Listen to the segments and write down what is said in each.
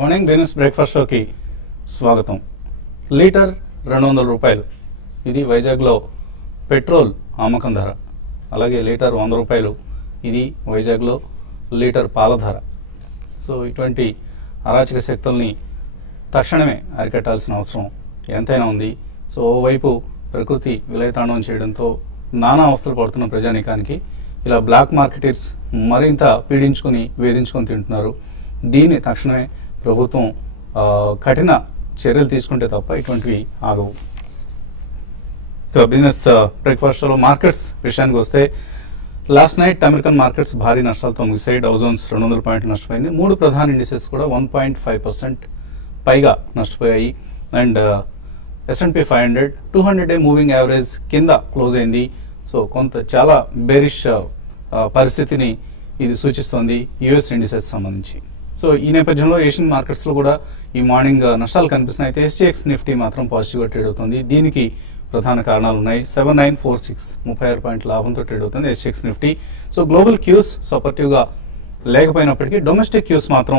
Morning business breakfast షోకి స్వాగతం. Litre 200 రూపాయలు ఇది వైజాగ్లో పెట్రోల్ అమ్మకం ధర. అలాగే లీటర్ 100 రూపాయలు ఇది వైజాగ్లో లీటర్ పాల ధర. సో ఇటువంటి అరాచక శక్తుల్ని తక్షణమే అరికట్టాల్సిన అవసరం ఎంతైనా ఉంది. సో ఓవైపు ప్రకృతి విలయతాండవం చేయడంతో నానా అవస్థలు పడుతున్న ప్రజానీకానికి ఇలా బ్లాక్ మార్కెటర్స్ మరింత పీడించుకొని వేధించుకొని తింటున్నారు. దీన్ని తక్షణమే ప్రభుత్వం కఠిన చర్యలు తీసుకుంటే తప్ప ఇటువంటివి ఆగవు. ఇక బిజినెస్ బ్రేక్ఫాస్ట్ లో మార్కెట్స్ విషయానికి వస్తే లాస్ట్ నైట్ అమెరికన్ మార్కెట్స్ భారీ నష్టాలతో ముగిసాయి. డౌ జోన్స్ 200 పాయింట్లు నష్టపోయింది. 3 ప్రధాన ఇండిసెస్ కూడా 1.5% పైగా నష్టపోయాయి. అండ్ S&P 500 200-డే మూవింగ్ యావరేజ్ కింద క్లోజ్ అయింది. సో కొంత చాలా బేరిష్ పరిస్థితిని ఇది సూచిస్తోంది యుఎస్ ఇండిసెస్ సంబంధించి. సో ఈ నేపథ్యంలో ఏషియన్ మార్కెట్స్ లో కూడా ఈ మార్నింగ్ నష్టాలు కనిపిస్తున్నాయి. అయితే SGX నిఫ్టీ మాత్రం పాజిటివ్ గా ట్రేడ్ అవుతుంది. దీనికి ప్రధాన కారణాలు ఉన్నాయి. 7946 36 పాయింట్ల లాభంతో ట్రేడ్ అవుతుంది SGX Nifty. So global cues supportive గా లేకపోయినప్పటికీ డొమెస్టిక్ క్యూస్ మాత్రం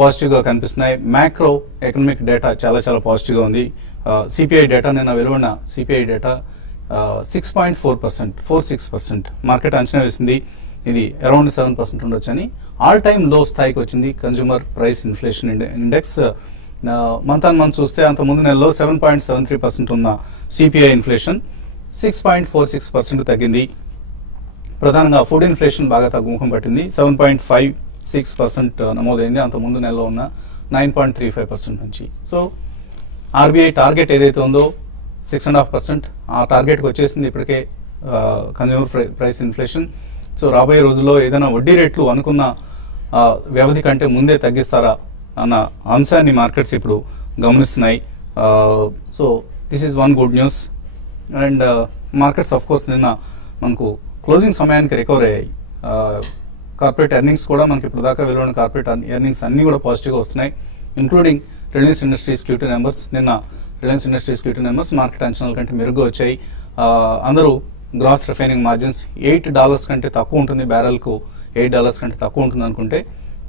పాజిటివ్ గా కనిపిస్తున్నాయి. మ్యాక్రో ఎకనామిక్ డేటా చాలా చాలా పాజిటివ్ గా ఉంది. సిపిఐ డేటా నిన్న వెలువడిన సిపిఐ డేటా 6.4% 46% మార్కెట్ అంచనా వేసింది. ఇది అరౌండ్ 7% ఉండొచ్చని. ఆల్ టైమ్ లో స్థాయికి వచ్చింది consumer price inflation index. Month on month చూస్తే అంత ముందు నెలలో 7.73% ఉన్న సిపిఐ ఇన్ఫ్లేషన్ 6.46% తగ్గింది. ప్రధానంగా ఫుడ్ ఇన్ఫ్లేషన్ బాగా తగ్గుముఖం పట్టింది. 7.56% నమోదైంది అంత ముందు నెలలో ఉన్న 9.35% నుంచి. సో ఆర్బీఐ టార్గెట్ ఏదైతే ఉందో 6.5%, ఆ టార్గెట్కి వచ్చేసింది ఇప్పటికే కన్జ్యూమర్ ప్రైస్ ఇన్ఫ్లేషన్. సో రాబోయే రోజుల్లో ఏదైనా వడ్డీ రేట్లు అనుకున్న వ్యవధి కంటే ముందే తగ్గిస్తారా అన్న అంశాన్ని మార్కెట్స్ ఇప్పుడు గమనిస్తున్నాయి. So this is one good news. And markets of course నిన్న మనకు క్లోజింగ్ సమయానికి రికవర్ అయ్యాయి. కార్పొరేట్ ఎర్నింగ్స్ కూడా మనకి ఇప్పుడు దాకా వెలువడిన కార్పొరేట్ ఎర్నింగ్స్ అన్ని కూడా పాజిటివ్గా వస్తున్నాయి, including Reliance Industries Q2 numbers. నిన్న Reliance Industries Q2 numbers market అంచనాల కంటే మెరుగ్గా వచ్చాయి. అందరూ గ్రాస్ రిఫైనింగ్ మార్జిన్స్ $8 కంటే తక్కువ ఉంటుంది, బ్యారెల్కు $8 కంటే తక్కువ ఉంటుంది అనుకుంటే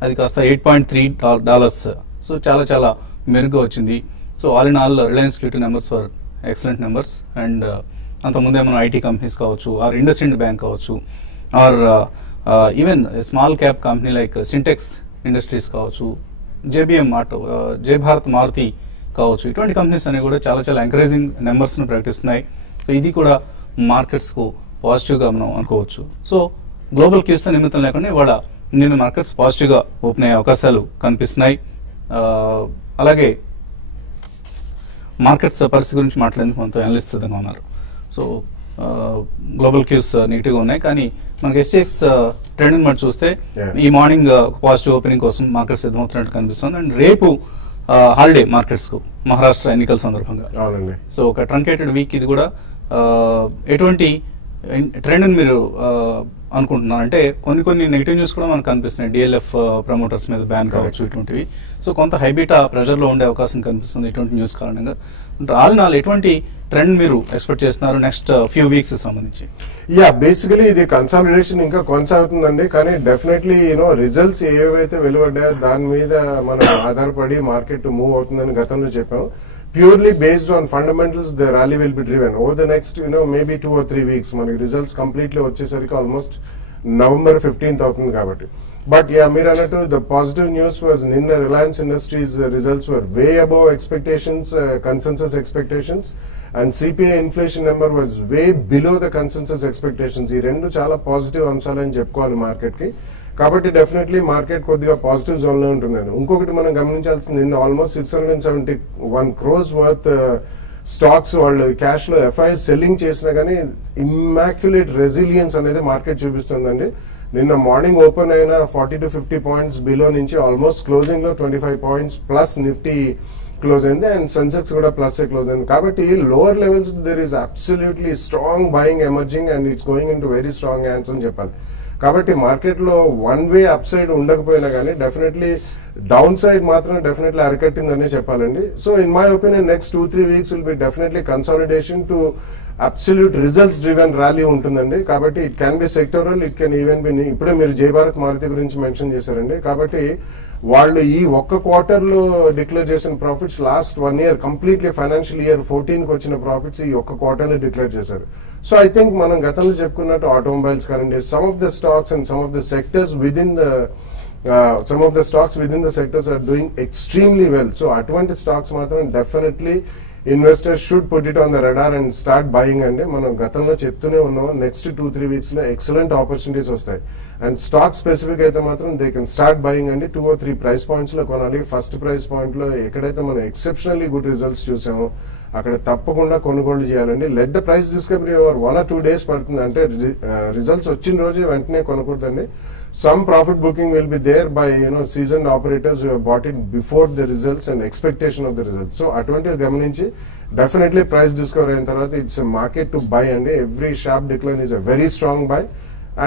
అది కాస్త $8.3. సో చాలా చాలా మెరుగ్గా వచ్చింది. So all in all Reliance Q2 numbers for excellent numbers. And అంతకుముందే మనం ఐటీ కంపెనీస్ కావచ్చు, ఆర్ ఇండస్ఇండ్ బ్యాంక్ కావచ్చు, or even small cap company like Sintex industries కావచ్చు, జేబీఎం ఆటో, జై భారత్ మారుతి కావచ్చు, ఇటువంటి కంపెనీస్ అనేవి కూడా చాలా చాలా ఎంకరేజింగ్ నెంబర్స్ను ప్రకటిస్తున్నాయి. సో ఇది కూడా మార్కెట్స్కు పాజిటివ్గా మనం అనుకోవచ్చు. సో గ్లోబల్ క్యూస్తో నిమిత్తం లేకుండా ఇవాళ నిన్న మార్కెట్స్ పాజిటివ్గా ఓపెన్ అయ్యే అవకాశాలు కనిపిస్తున్నాయి. అలాగే మార్కెట్స్ పరిస్థితి గురించి మాట్లాడేందుకు మనతో అనలిస్ట్ సిద్ధంగా ఉన్నారు. సో గ్లోబల్ క్యూస్ నెగిటివ్గా ఉన్నాయి, కానీ మనకి SGX ట్రెండ్ బట్టి చూస్తే ఈ మార్నింగ్ పాజిటివ్ ఓపెనింగ్ కోసం మార్కెట్స్ సిద్ధమవుతున్నట్టు కనిపిస్తుంది. అండ్ రేపు హాలిడే మార్కెట్స్ కు మహారాష్ట్ర ఎన్నికల సందర్భంగా. సో ఒక ట్రంకేటెడ్ వీక్ ఇది కూడా. ఎటువంటి ట్రెండ్ మీరు అనుకుంటున్నారు అంటే కొన్ని నెగిటివ్ న్యూస్ కూడా మనకు కనిపిస్తున్నాయి. DLF ప్రమోటర్స్ మీద బ్యాన్ కావచ్చు, ఇటువంటివి. సో కొంత హైబీటా ప్రెషర్ లో ఉండే అవకాశం కనిపిస్తుంది ఇటువంటి న్యూస్ కారణంగా. ఆల్ ఇన్ ఆల్ ఎటువంటి ట్రెండ్ మీరు ఎక్స్పెక్ట్ చేస్తున్నారు నెక్స్ట్ ఫ్యూ వీక్స్ సంబంధించి? బేసికలీ ఇది కన్సాలిడేషన్ ఇంకా కొనసాగుతుందండి. కానీ డెఫినెట్లీ రిజల్ట్స్ ఏవైతే వెలువడ్డాయో దాని మీద మనం ఆధారపడి మార్కెట్ మూవ్ అవుతుందని గతంలో చెప్పాము. Purely based on fundamentals, the rally will be driven over the next, maybe 2 or 3 weeks. మనకి రిజల్ట్స్ కంప్లీట్లీ వచ్చేసరికి ఆల్మోస్ట్ November 15th అవుతుంది కాబట్టి. బట్ మీరు అన్నట్టు ద పాజిటివ్ న్యూస్ వాజ్ నిన్న Reliance industries results were way above expectations, consensus expectations, and CPI inflation number was way below the consensus expectations. ఈ రెండు చాలా పాజిటివ్ అంశాలని చెప్పుకోవాలి మార్కెట్ కి. కాబట్టి డెఫినెట్లీ మార్కెట్ కొద్దిగా పాజిటివ్ జోన్ లో ఉంటున్నాను. ఇంకొకటి మనం గమనించాల్సింది, నిన్న ఆల్మోస్ట్ 671 crores వర్త్ స్టాక్స్ వాళ్ళు క్యాష్ లో FIs సెల్లింగ్ చేసినా కానీ ఇమ్మాక్యులేట్ రెసిలియన్స్ అనేది మార్కెట్ చూపిస్తుందండి. నిన్న మార్నింగ్ ఓపెన్ అయిన 40 to 50 పాయింట్స్ బిలో నుంచి ఆల్మోస్ట్ క్లోజింగ్ లో 25 పాయింట్స్ ప్లస్ నిఫ్టీ క్లోజ్ అయింది. అండ్ సెన్సెక్స్ కూడా ప్లస్ క్లోజ్ అయింది. కాబట్టి lower levels there is absolutely strong buying emerging and it's going in to very strong hands అని చెప్పాలి. కాబట్టి మార్కెట్ లో వన్ వే అప్ సైడ్ ఉండకపోయినా కానీ డెఫినెట్లీ డౌన్ సైడ్ మాత్రం డెఫినెట్లీ అరికట్టిందనే చెప్పాలండి. So in my opinion next 2-3 weeks will be definitely consolidation to absolute results driven rally ఉంటుందండి. కాబట్టి it can be sectoral, it can even be, ఇప్పుడే మీరు జై భారత్ మారుతి గురించి mention చేశారండి. కాబట్టి వాళ్ళు ఈ ఒక్క క్వార్టర్ లో డిక్లేర్ చేసిన profits last 1 year completely financial year 14 కి వచ్చిన ప్రాఫిట్స్ ఈ ఒక్క క్వార్టర్ లో డిక్లేర్ చేశారు. సో ఐ థింక్ మనం గతంలో చెప్పుకున్నట్టు ఆటోమొబైల్స్ కానివ్వండి, some of the stocks and some of the sectors within the sectors are doing extremely well. So అటువంటి స్టాక్స్ మాత్రం definitely investors should put it on the radar and start buying అండి. మనం గతంలో చెప్తూనే ఉన్నాం, నెక్స్ట్ 2-3 weeks లో excellent opportunities వస్తాయి. And stock specific అయితే మాత్రం దే కెన్ స్టార్ట్ బయింగ్ అండి. 2 or 3 ప్రైస్ పాయింట్స్ లో కొనాలి. ఫస్ట్ ప్రైస్ పాయింట్ లో ఎక్కడైతే మనం ఎక్సెప్షనల్లీ గుడ్ రిజల్ట్స్ చూసామో అక్కడ తప్పకుండా కొనుగోలు చేయాలండి. Let the price discovery over 1 or 2 days పడుతుంది, అంటే రిజల్ట్స్ వచ్చిన రోజు వెంటనే కొనకూడదండి. Some profit booking will be there by seasoned operators who have bought it before the results and expectation of the results. So అటువంటివి గమనించి డెఫినెట్లీ ప్రైస్ డిస్కవర్ అయిన తర్వాత its market to buy అండి. Every sharp decline is a very strong by.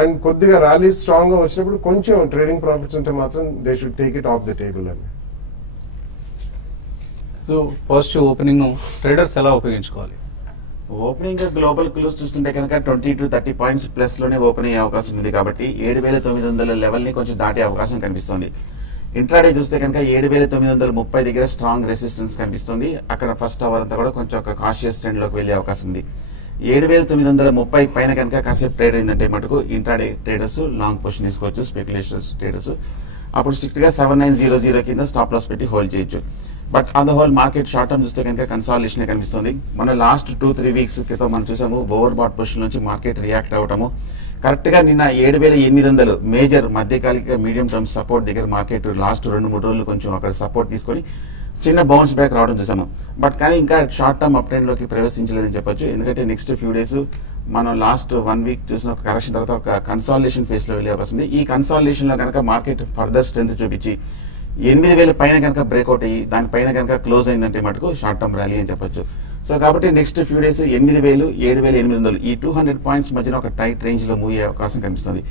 And కొద్దిగా rally strong గా వచ్చినప్పుడు కొంచెం trading profits ఉంటే మాత్రం they should take it of the table అండి. సో పాజిటివ్ ఓపెనింగ్ ట్రేడర్స్ ఎలా ఉపయోగించుకోవాలి? ఓపెనింగ్ గ్లోబల్ క్లోజ్ చూస్తుంటే కనుక 20 to 30 points ప్లస్ లోనే ఓపెన్ అయ్యే అవకాశం ఉంది. కాబట్టి 7,900 లెవెల్ ని కొంచెం దాటే అవకాశం కనిపిస్తుంది. ఇంట్రాడే చూస్తే కనుక 7,930 దగ్గర స్ట్రాంగ్ రెసిస్టెన్స్ కనిపిస్తుంది. అక్కడ ఫస్ట్ అవర్ అంతా కూడా కొంచెం ఒక కాషియస్ ట్రెండ్ లోకి వెళ్లే అవకాశం ఉంది. 7,930 పైన కనుక కాసేపు ట్రేడ్ అయిందంటే మటుకు ఇంట్రాడే ట్రేడర్స్ లాంగ్ పొజిషన్ తీసుకోవచ్చు. స్పెక్యులేషన్ ట్రేడర్స్ అప్పుడు స్ట్రిక్ట్ గా 7,900 కింద స్టాప్ లాస్ పెట్టి హోల్డ్ చేయొచ్చు. But on the whole market short term చూస్తే కనుక కన్సాలిడేషన్ కనిపిస్తుంది. మన లాస్ట్ 2-3 weeks క్రితం మనం చూసాము ఓవర్ బాట్ పొజిషన్ నుంచి మార్కెట్ రియాక్ట్ అవటము. కరెక్ట్ గా నిన్న 7,800 మేజర్ మధ్యకాలిక మీడియం టర్మ్ సపోర్ట్ దగ్గర మార్కెట్ లాస్ట్ 2-3 రోజులు కొంచెం అక్కడ సపోర్ట్ తీసుకొని చిన్న బౌన్స్ బ్యాక్ రావడం చూసాము. బట్ కానీ ఇంకా షార్ట్ టర్మ్ అప్ ట్రెండ్ లోకి ప్రవేశించలేదని చెప్పొచ్చు. ఎందుకంటే నెక్స్ట్ ఫ్యూ డేస్ మనం లాస్ట్ 1 week చూసిన ఒక కరెక్షన్ తర్వాత ఒక కన్సాలిడేషన్ ఫేస్ లో వెళ్ళే అవకాశం ఉంది. ఈ కన్సాలిడేషన్ లో కనుక మార్కెట్ ఫర్దర్ స్ట్రెంత్ చూపించి 8,000 పైన కనుక బ్రేక్అవుట్ అయ్యి దానిపైన కనుక క్లోజ్ అయిందంటే మటుకు షార్ట్ టర్మ్ ర్యాలీ అని చెప్పొచ్చు. సో కాబట్టి నెక్స్ట్ ఫ్యూ డేస్ 8,000, 7,800 ఈ 200 points మధ్యన ఒక టైట్ రేంజ్ లో మూవ్ అయ్యే అవకాశం కనిపిస్తుంది.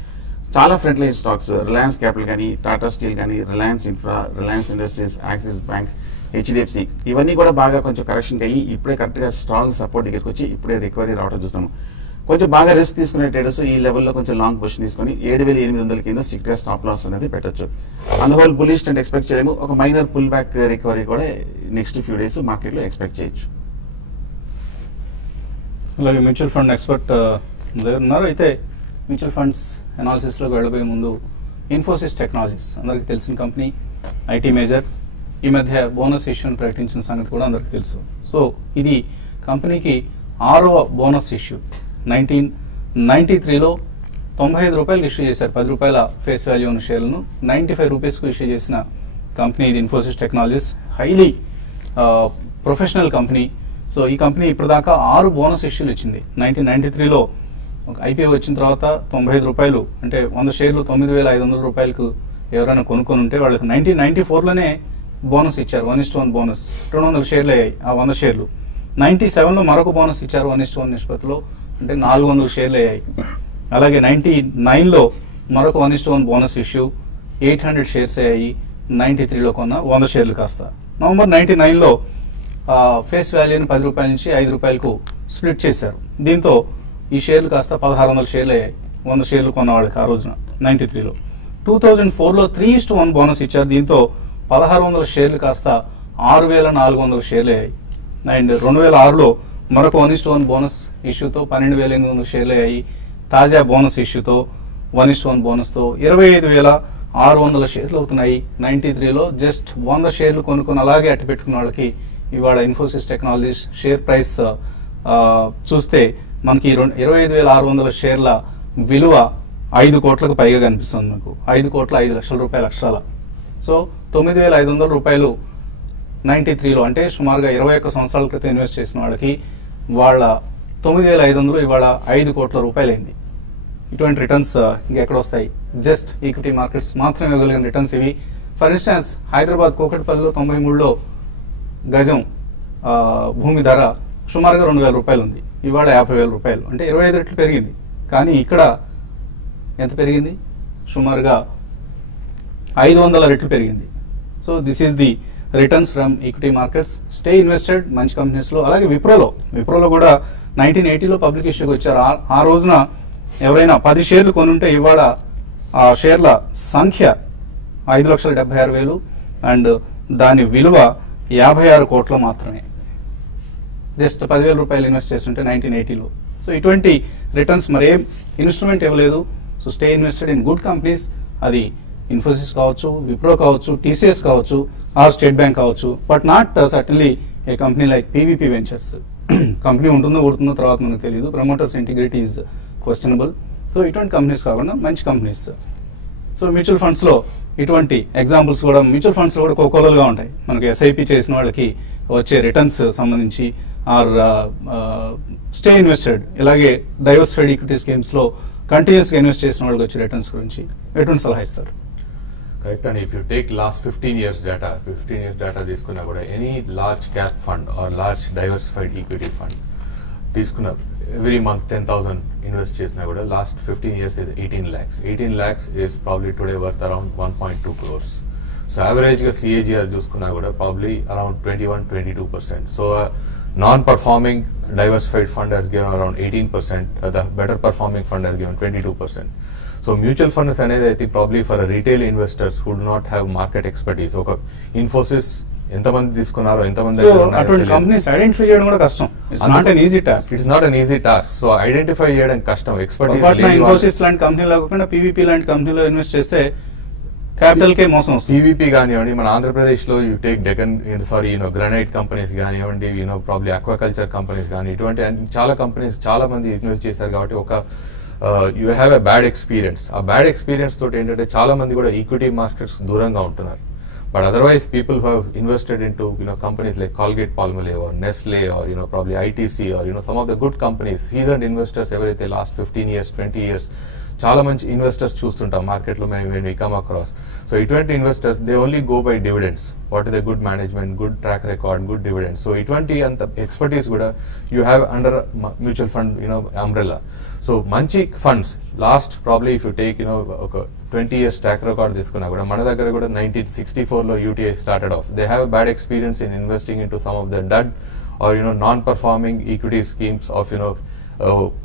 చాలా front line stocks Reliance capital కానీ, టాటా స్టీల్ కానీ, Reliance infra, Reliance industries, axis bank, HDFC ఇవన్నీ కూడా బాగా కొంచెం కరెక్షన్ అయ్యి ఇప్పుడే కరెక్ట్ గా స్ట్రాంగ్ సపోర్ట్ దగ్గరికి వచ్చి ఇప్పుడే రికవరీ రావడం చూస్తున్నాము. కొంచెం బాగా రిస్క్ తీసుకునే ట్రేడర్స్ ఈ లెవెల్లో కొంచెం లాంగ్ పొజిషన్ తీసుకుని 7,800 కింద స్ట్రిక్ట్ గా స్టాప్ లాస్ అనేది పెట్టొచ్చు. అందువల్ల బులిష్ అండ్ ఎక్స్పెక్ట్ చేయలేము. ఒక మైనర్ పుల్ బ్యాక్ రికవరీ కూడా నెక్స్ట్ ఫ్యూ డేస్ మార్కెట్ లో ఎక్స్పెక్ట్ చేయొచ్చు. అలాగే మ్యూచువల్ ఫండ్ ఎక్స్పర్ట్ దగ్గర ఉన్నారు. అయితే మ్యూచువల్ ఫండ్స్ అనాలిసిస్ లోకి వెళ్ళబోయే ముందు ఇన్ఫోసిస్ టెక్నాలజీస్ అందరికి తెలిసిన కంపెనీ, ఐటీ మేజర్, ఈ మధ్య బోనస్ ఇష్యూని ప్రకటించిన సంగతి కూడా అందరికి తెలుసు. సో ఇది కంపెనీకి 6వ బోనస్ ఇష్యూ. 1993లో 95 రూపాయలు ఇష్యూ చేశారు. 10 రూపాయల ఫేస్ వాల్యూ ఉన్న షేర్లను 95 రూపీస్కు ఇష్యూ చేసిన కంపెనీ ఇది Infosys technologies. Highly professional company. So ఈ కంపెనీ ఇప్పటిదాకా 6 బోనస్ ఇష్యూలు ఇచ్చింది. 1993లో ఒక ఐపీఓ వచ్చిన తర్వాత 95 రూపాయలు అంటే 100 షేర్లు 9,500 రూపాయలకు ఎవరైనా కొనుక్కొని ఉంటే వాళ్ళకి 1994లోనే బోనస్ ఇచ్చారు. 1:1 బోనస్ 200 షేర్లు అయ్యాయి ఆ 100 షేర్లు. 97లో మరొక బోనస్ ఇచ్చారు 1:1 నిష్పత్తిలో, అంటే 400 షేర్లు అయ్యాయి. అలాగే 99లో మరొక 1:1 బోనస్ ఇష్యూ 800 షేర్స్ అయ్యాయి. 93లో కొన్న 100 షేర్లు కాస్త నవంబర్ 99లో ఫేస్ వాల్యూని 10 రూపాయల నుంచి 5 రూపాయలకు స్ప్లిట్ చేశారు. దీంతో ఈ షేర్లు కాస్త 1,600 షేర్లు అయ్యాయి 100 షేర్లు కొన్న వాళ్ళకి ఆ రోజున 93లో. 2004లో 3:1 బోనస్ ఇచ్చారు. దీంతో 1,600 షేర్లు కాస్త 6,400 షేర్లు అయ్యాయి. అండ్ 2006లో మరొక 1:1 బోనస్ ఇష్యూతో 12,800 షేర్లు అయ్యాయి. తాజా బోనస్ ఇష్యూతో 1:1 బోనస్తో 25,600 షేర్లు అవుతున్నాయి. 93లో జస్ట్ 100 షేర్లు కొనుక్కొని అలాగే అట్టు పెట్టుకున్న వాళ్ళకి ఇవాళ ఇన్ఫోసిస్ టెక్నాలజీస్ షేర్ ప్రైస్ చూస్తే మనకి 25,600 షేర్ల విలువ 5 కోట్లకు పైగా కనిపిస్తుంది. మనకు 5,05,00,000 రూపాయల అక్షరాల. సో 9,500 రూపాయలు 93లో అంటే సుమారుగా 21 సంవత్సరాల క్రితం ఇన్వెస్ట్ చేసిన వాళ్ళకి వాళ్ళ 9,500 ఇవాళ 5 కోట్ల రూపాయలు అయింది. ఇటువంటి రిటర్న్స్ ఇంకెక్కడ వస్తాయి? జస్ట్ ఈక్విటీ మార్కెట్స్ మాత్రమే ఇవ్వగలిగిన రిటర్న్స్ ఇవి. ఫర్ ఇన్స్టెన్స్ హైదరాబాద్ కూకట్పల్లిలో 93లో గజం భూమి ధర సుమారుగా 2,000 రూపాయలు ఉంది. ఇవాళ 50,000 రూపాయలు, అంటే 25 రెట్లు పెరిగింది. కానీ ఇక్కడ ఎంత పెరిగింది? సుమారుగా 500 రెట్లు పెరిగింది. So this is the returns from equity markets. Stay invested మంచి కంపెనీస్ లో. అలాగే విప్రోలో కూడా 1980లో పబ్లిక్ ఇష్యూకి వచ్చారు. ఆ రోజున ఎవరైనా 10 షేర్లు కొనుంటే ఇవాళ ఆ షేర్ల సంఖ్య 5,76,000 అండ్ దాని విలువ 56 కోట్లు మాత్రమే. జస్ట్ 10,000 రూపాయలు ఇన్వెస్ట్ చేస్తుంటే 1980లో. సో ఇటువంటి రిటర్న్స్ మరేం ఇన్స్ట్రుమెంట్ ఇవ్వలేదు. So stay invested in good companies. అది ఇన్ఫోసిస్ కావచ్చు, విప్రో కావచ్చు, టీసీఎస్ కావచ్చు, ఆర్ స్టేట్ బ్యాంక్ కావచ్చు, but not certainly A company like PVP ventures. Company ఉంటుందో ఊడుతుందో తర్వాత మనకు తెలియదు. Promoters integrity is questionable. So ఇటువంటి కంపెనీస్ కాకుండా మంచి కంపెనీస్. సో మ్యూచువల్ ఫండ్స్ లో ఇటువంటి ఎగ్జాంపుల్స్ కూడా మ్యూచువల్ ఫండ్స్ లో కూడా కోకోలలుగా ఉంటాయి. మనకి ఎస్ఐపి చేసిన వాళ్ళకి వచ్చే రిటర్న్స్ సంబంధించి ఆర్ స్టే ఇన్వెస్టెడ్, ఇలాగే డైవర్సిఫైడ్ ఈక్విటీ స్కీమ్స్ లో కంటిన్యూస్ గా ఇన్వెస్ట్ చేసిన వాళ్ళకి వచ్చే రిటర్న్స్ గురించి ఎటువంటి సలహా ఇస్తారు? Correct. And if you take last 15 years data తీసుకున్నా కూడా any large cap fund are large diversified equity fund తీసుకున్న ఎవ్రీ మంత్ 10,000 ఇన్వెస్ట్ చేసినా కూడా last 15 years is 18 lakhs. 18 lakhs is probably today worth around 1.2 crores. So average గా CAGR చూసుకున్నా కూడా probably around 21-22%. So non-performing diversified fund has given around 18%. The better performing fund has given 22%. So mutual funds అనేది I think probably for retail investors who do not have market expertise. ఒక Infosys ఎంతమంది తీసుకున్నారో ఎంతమంది అటువంటి companies identify చేయడం కూడా కష్టం. It's not an easy task. It's not an easy task. So identify చేయడం కష్టం. ఎక్స్పర్టీస్ ఇన్ఫోసిస్ లాంటి కంపెనీలో కాకుండా పీవీపీ లాంటి కంపెనీలో ఇన్వెస్ట్ చేస్తే క్యాపిటల్ కే మోసం వస్తుంది. పీవీపీ కానివ్వండి, మన ఆంధ్రప్రదేశ్ లో you take Deccan granite companies కానివ్వండి, ప్రాబ్లీ అక్వాకల్చర్ కంపెనీస్ కానీ ఇటువంటి చాలా కంపెనీస్ చాలా మంది ఇన్వెస్ట్ చేశారు. కాబట్టి ఒక you have a bad experience. ఆ బ్యాడ్ ఎక్స్పీరియన్స్ తోటి ఏంటంటే చాలా మంది కూడా ఈక్విటీ మార్కెట్స్ దూరంగా ఉంటున్నారు. But otherwise, people who have invested into companies like Colgate-Palmolive or Nestle or probably ITC or some of the good companies, seasoned investors everything last 15 years, 20 years, చాలా మంచి investors చూస్తుంటాం మార్కెట్లో when we come across. So ఇటువంటి investors they only go by dividends. What is a good management, good track record, good dividends. So ఇటువంటి అంత expertise కూడా you have under mutual fund umbrella. So మంచి funds last probably if you take ఒక 20 years track record తీసుకున్నా కూడా మన దగ్గర కూడా 1964లో UTI started off. They have bad experience in investing in to some of the dud or non performing equity schemes of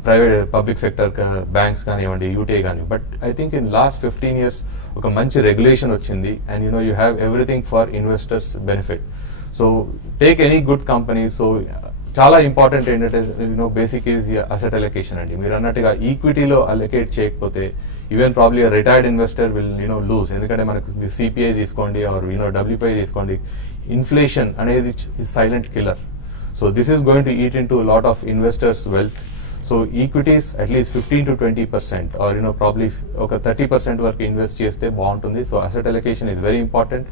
private public sector banks కానివ్వండి, UTI కానీ. But I think in last 15 years ఒక మంచి regulation వచ్చింది and you have everything for investors benefit. So take any good company. So చాలా important ఏంటంటే basic is asset allocation అండి. మీరు అన్నట్టుగా ఈక్విటీలో అలొకేట్ చేయకపోతే even probably retired investor will lose. ఎందుకంటే మనకు CPI తీసుకోండి ఆర్ WPI తీసుకోండి, ఇన్ఫ్లేషన్ అనేది silent killer. So this is going to eat into lot of investors wealth. So equities at least 15-20% or probably ఒక 30% వరకు ఇన్వెస్ట్ చేస్తే బాగుంటుంది. So asset allocation is very important.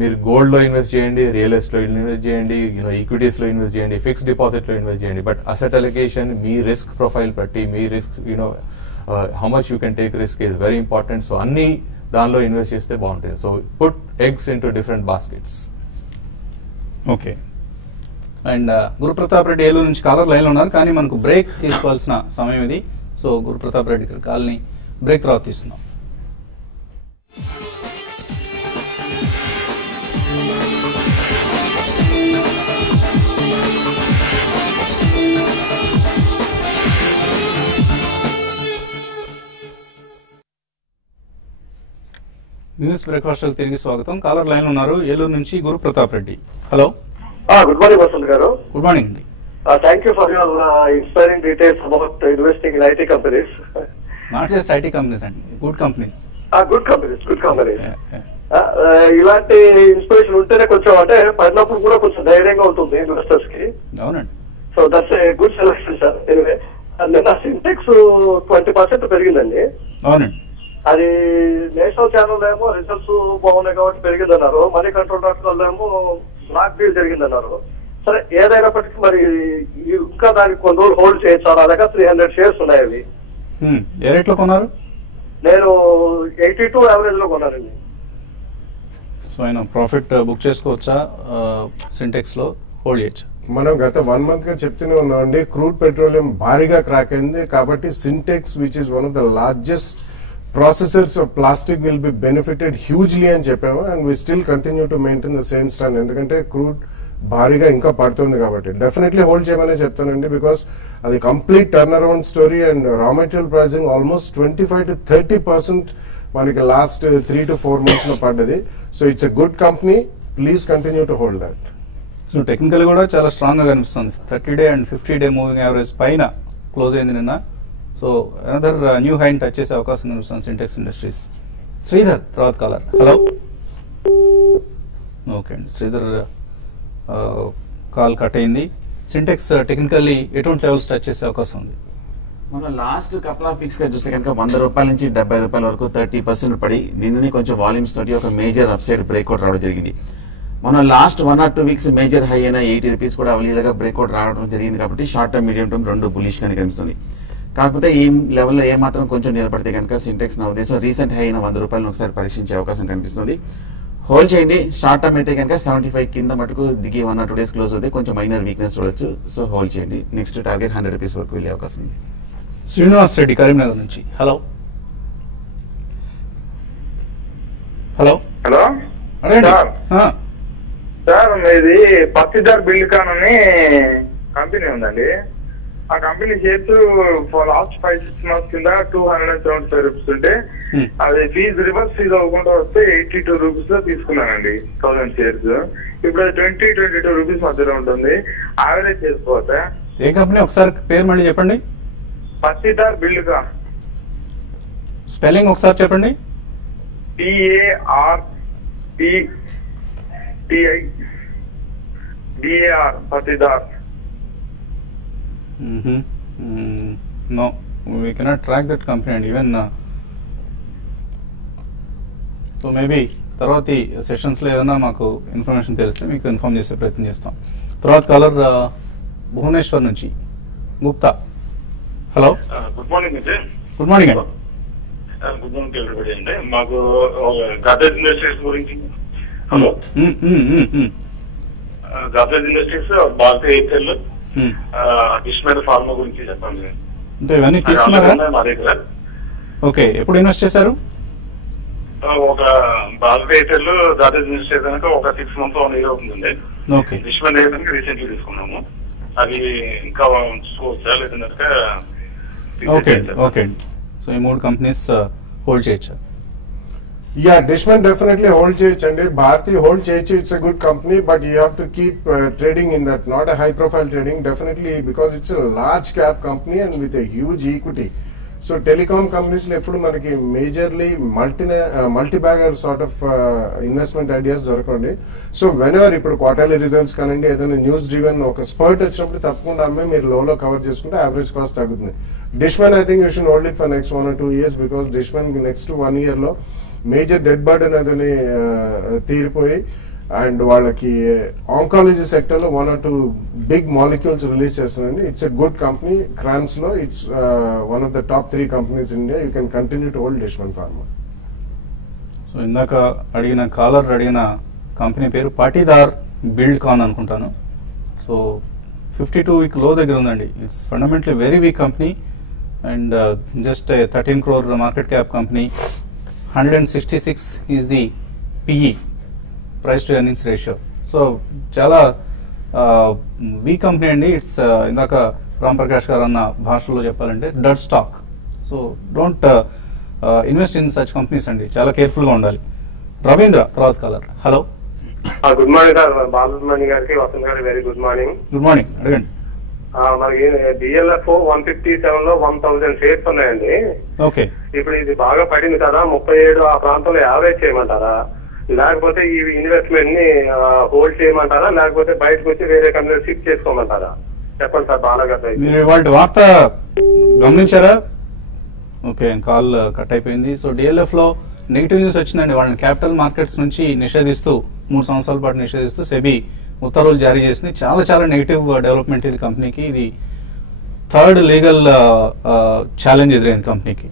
మీరు గోల్డ్ లో invest చేయండి, real estate లో invest చేయండి, equities లో ఇన్వెస్ట్ చేయండి, ఫిక్స్డ్ డిపాజిట్ లో ఇన్వెస్ట్ చేయండి. But asset allocation me risk profile బట్టి మీ risk how much you can take risk is very important. So అన్ని దానిలో ఇన్వెస్ట్ చేస్తే బాగుంటుంది. So put eggs in two different baskets. Okay. And Gurupratap Reddy Eluru నుంచి కాలర్ లైన్ లో ఉన్నారు, కానీ మనకు బ్రేక్ తీసుకోవాల్సిన సమయం ఇది. సో గురుప్రతాప్ రెడ్డి కాల్ని బ్రేక్ తర్వాత తీస్తున్నాం. న్యూస్ బ్రేక్ఫాస్ట్ తిరిగి స్వాగతం. కాలర్ లైన్ ఉన్నారు ఏలూరు నుంచి Gurupratap Reddy. Hello. Good morning Vasanth garu. Good morning అండి. Thank you for your inspiring details about investing in IT companies. Not just IT companies అండి, గుడ్ కంపెనీస్. Good companies. ఇలాంటి ఇన్స్పిరేషన్ ఉంటేనే కొంచెం అంటే పడినప్పుడు కూడా కొంచెం ధైర్యంగా ఉంటుంది ఇన్వెస్టర్స్ కి. అవునండి. So that's a good selection sir. Anyway నిన్న సింటెక్స్ 20% పెరిగిందండి. అవునండి. అది నేషనల్ ఛానల్ ఏమో రిజల్ట్స్ బాగున్నాయి కాబట్టి పెరిగిందన్నారు, మనీ కంట్రోల్ ఏమో బ్లాక్ డీల్ జరిగిందన్నారు. సరే ఏదైనప్పటికీ మరి ఇంకా దానికి కొన్ని రోజులు హోల్డ్ చేయొచ్చు. నా దగ్గర 300 షేర్స్ ఉన్నాయి. అవి ఏ రేట్ లో కొన్నారు? నేను 82 యావరేజ్ లో కొన్నానండి. సో ఆయన ప్రాఫిట్ బుక్ చేసుకోవచ్చా? సింటెక్స్ లో హోల్డ్ చేయొచ్చా? మనం గత 1 month గా చెప్తూనే ఉన్నామండి, క్రూడ్ పెట్రోలియం భారీగా క్రాక్ అయింది. కాబట్టి Sintex which is one of the largest processors of plastic will be benefited hugely అని చెప్పాము. And we still continue to maintain the same stand. ఎందుకంటే క్రూడ్ భారీగా ఇంకా పడుతుంది కాబట్టి డెఫినెట్లీ హోల్డ్ చేయమనే చెప్తానండి. బికాస్ అది complete turn around story and raw material pricing almost 25 to 30% మనకి లాస్ట్ 3 to 4 months లో పడ్డది. So it's a good company, please continue to hold that. So technical కూడా చాలా స్ట్రాంగ్ గా కనిపిస్తుంది. 30-day and 50-day moving average పైన close అయింది నిన్న. So another new high touch చేసే అవకాశం కనిపిస్తుంది సింటెక్స్ ఇండస్ట్రీస్. శ్రీధర్ తర్వాత కాలర్. హలో. ఓకే అండి, శ్రీధర్ కాల్ కట్ అయింది. సింటెక్స్ టెక్నికల్లీ ఎటువంటి లెవెల్స్ టచ్ చేసే అవకాశం ఉంది? మనం లాస్ట్ కపుల్ ఆఫ్ వీక్స్ గా చూస్తే కనుక 100 రూపాయల నుంచి 70 రూపాయల వరకు 30% పడి నిన్ననే కొంచెం వాల్యూమ్స్ తోటి ఒక మేజర్ అప్సైడ్ బ్రేక్అవుట్ రావడం జరిగింది. మనం last 1 or 2 weeks major high అయిన 80 రూపీస్ కూడా అవలీలగా బ్రేక్అవుట్ రావడం జరిగింది. కాబట్టి షార్ట్ టర్మ్ మీడియం టర్మ్ రెండు బులిష్ గానే కనిపిస్తుంది. కాకపోతే ఈ లెవెల్లో ఏమాత్రం కొంచెం నిలబడితే కనుక సింటెక్స్ నా ఉద్దేశం రీసెంట్ హై అయిన 100 రూపాయలను ఒకసారి పరీక్షించే అవకాశం కనిపిస్తుంది. హోల్డ్ చేయండి. షార్ట్ టర్మ్ అయితే కనుక 75 కింద మటుకు దిగి 1 or 2 days క్లోజ్ అవుతే కొంచెం మైనర్ వీక్నెస్ చూడొచ్చు. సో హోల్డ్ చేయండి. నెక్స్ట్ టార్గెట్ 100 రూపీస్ వరకు వెళ్ళే అవకాశం ఉంది. శ్రీనివాస్ రెడ్డి కరీంనగర్ నుంచి. హలో. హలో హలో అడగండి. సార్ ఇది పత్తిదార్ బిల్డ్కాన్ అని కంపెనీ ఉందండి. ఆ company shares for last 5-6 months కింద 275 రూపీస్ ఉంటే అది రివర్స్ ఫీజు అవ్వకుండా వస్తే 82 రూపీస్ లో తీసుకున్నానండి 1000 షేర్స్. ఇప్పుడు అది 20-22 రూపీస్ మధ్యలో ఉంటుంది. యావరేజ్ చేసుకోవచ్చా? ఏ కంపెనీ ఒకసారి పేరు మళ్ళీ చెప్పండి. పత్తిదార్ బిల్డ్కాన్. స్పెల్లింగ్ ఒకసారి చెప్పండి. PARTIDAR పత్తిదార్. No, we cannot track that company and even so maybe తర్వాత సెషన్స్ లో ఏదైనా మాకు ఇన్ఫర్మేషన్ తెలిస్తే మీకు ఇన్ఫార్మ్ చేసే ప్రయత్నం చేస్తాం. తర్వాత కాలర్ భువనేశ్వర్ నుంచి గుప్తా. హలో. గుడ్ మార్నింగ్ అండి. గుడ్ మార్నింగ్ అండి. గుడ్ మార్నింగ్ ఎవ్రీబడి అండి. మాకు గద్రేజ్ ఇండస్ట్రీస్ గురించి. హలో. గద్రేజ్ ఇండస్ట్రీస్, భారతీయ ఎయిర్టెల్, డిస్మెల్ ఫార్మా గురించి చెప్పండి. అంటే ఇవన్నీ తీసుకున్నారా? మా దగ్గర. ఓకే, ఎప్పుడు ఇన్వెస్ట్ చేశారు? ఒక భారతీయ ఎయిర్టెల్ గద్రేజ్ ఇండస్ట్రీస్ కనుక ఒక 6 months 1 year అవుతుందండి. ఓకే. డిస్మెల్ అయితే రీసెంట్లీ తీసుకున్నాము. అది ఇంకా చూసుకోవచ్చా లేదంటే? Okay okay. సో ఈ 3 కంపెనీస్ హోల్డ్ చేయొచ్చా? యా, డిష్మన్ డెఫినెట్లీ హోల్డ్ చేయొచ్చండి. భారతి హోల్డ్ చేయొచ్చు. It's a good company, but you have to keep trading in that, not a high profile trading definitely, because it's a large cap company and with a huge equity. So telecom companies లో ఎప్పుడు మనకి majorly multi bagger sort of investment ideas దొరకండి. So whenever ఇప్పుడు quarterly results కానివ్వండి, ఏదైనా news driven ఒక spurt వచ్చినప్పుడు తప్పకుండా అమ్మే మీరు లోలో కవర్ చేసుకుంటే యావరేజ్ కాస్ట్ తగ్గుతుంది. Dishman I think you should hold it for next 1 or 2 years, because Dishman next 1 year లో మేజర్ డెడ్ బర్డెన్ అదని తీరిపోయి అండ్ వాళ్ళకి ఆంకాలజీ సెక్టర్ లో 1 or 2 బిగ్ మాలిక్యూల్స్ రిలీజ్ చేస్తున్నారండి. It's a good company. CRAMS లో it's one of the top 3 companies in India. You can continue to hold Dishman pharma. So ఇందాక అడిగిన caller అడిగిన company పేరు పాటీదార్ బిల్డ్కాన్ అనుకుంటాను. సో 52-week లో దగ్గర ఉందండి. It's fundamentally very weak company and just 13 crore market cap company. 166 is the PE, price to earnings ratio. So చాలా weak company అండి. ఇట్స్ ఇందాక రామ్ ప్రకాష్ గారు అన్న భాషలో చెప్పాలంటే dead stock. So don't invest in such companies అండి, చాలా కేర్ఫుల్ గా ఉండాలి. రవీంద్ర తర్వాత caller. Hello. Good morning sir. Balasubrahmanyam గారికి, వసంత్ గారికి very good morning. Good morning, అడగండి. మనకి డిఎల్ఎఫ్ 157 లో 1000 షేర్స్ ఉన్నాయండి. ఓకే. ఇప్పుడు ఇది బాగా పడింది కదా, 37 ఆ ప్రాంతంలో యావరేజ్ చేయమంటారా, లేకపోతే ఈ ఇన్వెస్ట్మెంట్ ని హోల్డ్ చేయమంటారా, లేకపోతే బయటకు వచ్చి వేరే కంపెనీ షిఫ్ట్ చేసుకోమంటారా? చెప్పండి సార్. బాగా మీరు ఇవాళ వార్త గమనించారా? ఓకే, కాల్ కట్ అయిపోయింది. సో డిఎల్ఎఫ్ లో నెగిటివ్ న్యూస్ వచ్చిందండి. వాళ్ళని క్యాపిటల్ మార్కెట్స్ నుంచి నిషేధిస్తూ 3 సంవత్సరాల పాటు నిషేధిస్తూ సెబీ ఉత్తర్వులు జారీ చేసింది. చాలా చాలా నెగిటివ్ డెవలప్మెంట్ ఇది కంపెనీకి. ఇది 3rd లీగల్ ఛాలెంజ్ ఎదురైంది కంపెనీకి.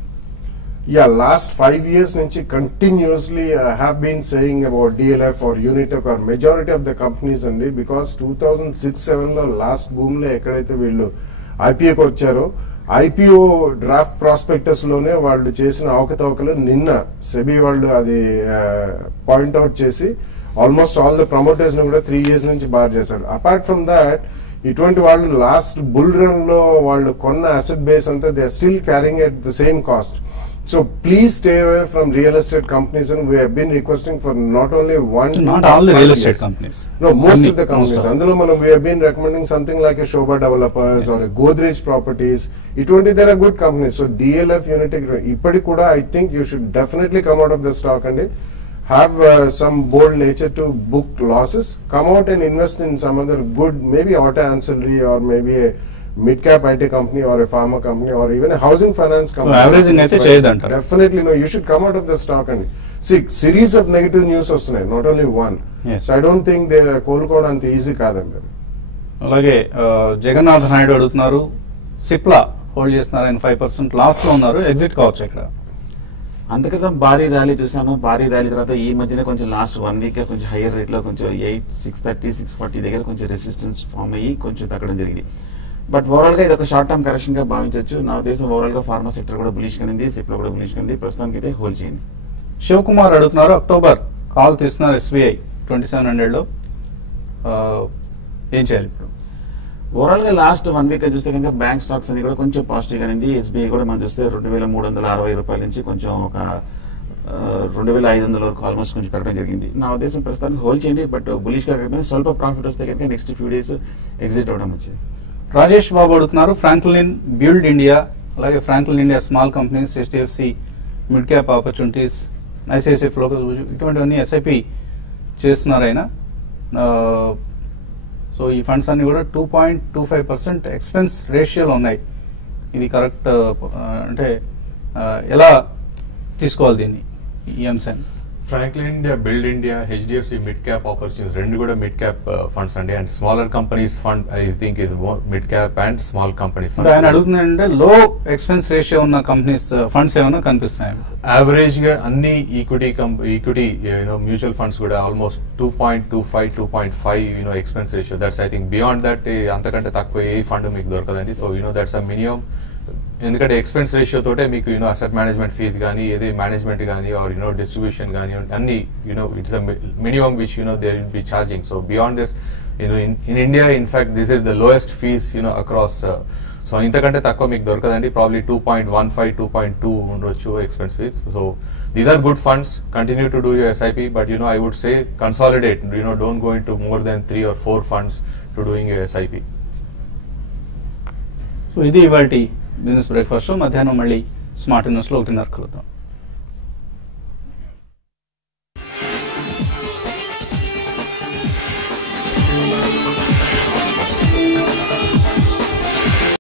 Yeah, last 5 years నుంచి continuously have been saying about DLF or Unitech or majority of the companies అండి, because 2006-07 లో లాస్ట్ బూమ్ లో ఎక్కడైతే వీళ్ళు ఐపీఓకి వచ్చారో ఐపీఓ డ్రాఫ్ట్ ప్రాస్పెక్టస్ లోనే వాళ్ళు చేసిన అవకతవకలు నిన్న సెబీ వాళ్ళు అది పాయింట్అవుట్ చేసి ఆల్మోస్ట్ ఆల్ ద ప్రమోటర్స్ ని కూడా 3 years నుంచి బార్ చేశారు. అపార్ట్ ఫ్రమ్ దాట్ ఇటువంటి వాళ్ళు లాస్ట్ బుల్ రన్ లో వాళ్ళు కొన్న అసెట్ బేస్ అంతా they are still carrying at the same cost. So please stay away from real estate companies, and we have been requesting for not only one, not all the real estate companies. No, most of the companies. Andalo manam we have been recommending something like a Shobha Developers or a Godrej Properties. It there are good companies. So DLF, Unitech, ipadi kuda I think you should definitely come out of the stock and have some bold nature to book losses. Come out and invest in some other good, maybe auto ancillary or maybe a mid-cap IT company or a pharma company or even a housing finance company. So averaging అయితే చేయదంటారు. Definitely no, you should come out of the stock and see series of negative news వస్తున్నాయి, not only one. Yes. So I don't think they కోలుకోవడం అంత easy కాదండి. అలాగే జగన్నాథ్ నాయుడు అడుగుతున్నారు, Cipla hold చేస్తున్నారు, ఆయన 5% loss లో ఉన్నారు, ఎగ్జిట్ కావచ్చు ఇక్కడ. అంతక్రితం భారీ ర్యాలీ చూసాము. భారీ ర్యాలీ తర్వాత ఈ మధ్యనే కొంచెం లాస్ట్ 1 week కొంచెం హైయర్ రేట్ లో కొంచెం 630, 640 దగ్గర కొంచెం రెసిస్టెన్స్ ఫామ్ అయ్యి కొంచెం తగ్గడం జరిగింది. బట్ ఓవరాల్ గా ఇది ఒక షార్ట్ టర్మ్ కరెక్షన్ గా భావించవచ్చు. నా ఉద్దేశం ఓవరాల్ గా ఫార్మా సెక్టర్ కూడా బులిష్ కనింది, సిప్లో కూడా బులిష్ కనింది. ప్రస్తుతానికి అయితే హోల్డ్ చేయండి. శివకుమార్ అడుగుతున్నారు, అక్టోబర్ కాల్ తీస్తున్నారు SBI 2700 లో, ఏం చేయాలి ఇప్పుడు? ఓవరాల్ గా లాస్ట్ 1 week చూస్తే కనుక బ్యాంక్ స్టాక్స్ అని కూడా కొంచెం పాజిటివ్ గా ఉంది. SBI కూడా మనం చూస్తే 2360 రూపాయల నుంచి కొంచెం ఒక 2500 వరకు ఆల్మోస్ట్ కొంచెం పెరగడం జరిగింది. నా ఉద్దేశం ప్రస్తుతానికి హోల్డ్ చేయండి. బట్ బులిష్ గా కాకపోయినా స్వల్ప ప్రాఫిట్ వస్తే కనుక నెక్స్ట్ ఫ్యూ డేస్ ఎగ్జిట్ అవడం వచ్చింది. రాజేష్ బాబు అడుగుతున్నారు, ఫ్రాంక్లిన్ బిల్డ్ ఇండియా, అలాగే Franklin India small companies, HDFC mid cap opportunities, ICICI flow, ఇటువంటివన్నీ SIP చేస్తున్నారు ఆయన. సో ఈ ఫండ్స్ అన్ని కూడా 2.25% ఎక్స్పెన్స్ రేషియోలో ఉన్నాయి. ఇది కరెక్ట్ అంటే ఎలా తీసుకోవాలి దీన్ని, ఈ అంశాన్ని? Franklin India, build India, HDFC mid cap opportunities రెండు కూడా మిడ్ క్యాప్ ఫండ్స్ అండి. And smaller companies fund I think ఇది mid cap and small companies. ఆయన అడుగుతుందంటే లో ఎక్స్పెన్స్ రేషియో ఉన్న కంపెనీస్ ఫండ్స్ ఏమైనా కనిపిస్తున్నాయి? యావరేజ్ గా అన్ని ఈక్విటీ మ్యూచువల్ ఫండ్స్ కూడా almost 2.25, 2.5 expense ratio. That's I think beyond that అంతకంటే తక్కువ ఏ ఫండ్ మీకు దొరకదండి. So that's a minimum. ఎందుకంటే ఎక్స్పెన్స్ రేషియో తోటే మీకు అసెట్ మేనేజ్మెంట్ ఫీజ్ కానీ, ఏది మేనేజ్మెంట్ కానీ ఆర్ డిస్ట్రిబ్యూషన్ కానీ అన్ని it's minimum which they will be charging. So beyond this in India in fact this is the lowest fees across. So ఇంతకంటే తక్కువ మీకు దొరకదండి. ప్రాబ్లీ 2.15, 2.2 ఉండొచ్చు expense fees. So these are good funds. Continue to do your SIP, but I would say consolidate. Don't go into more than 3 or 4 funds to doing your SIP. So ఇది ఇవాల్టి business breakfast. మధ్యాహ్నం మళ్ళీ smart news లో 1:30 కలుద్దాం.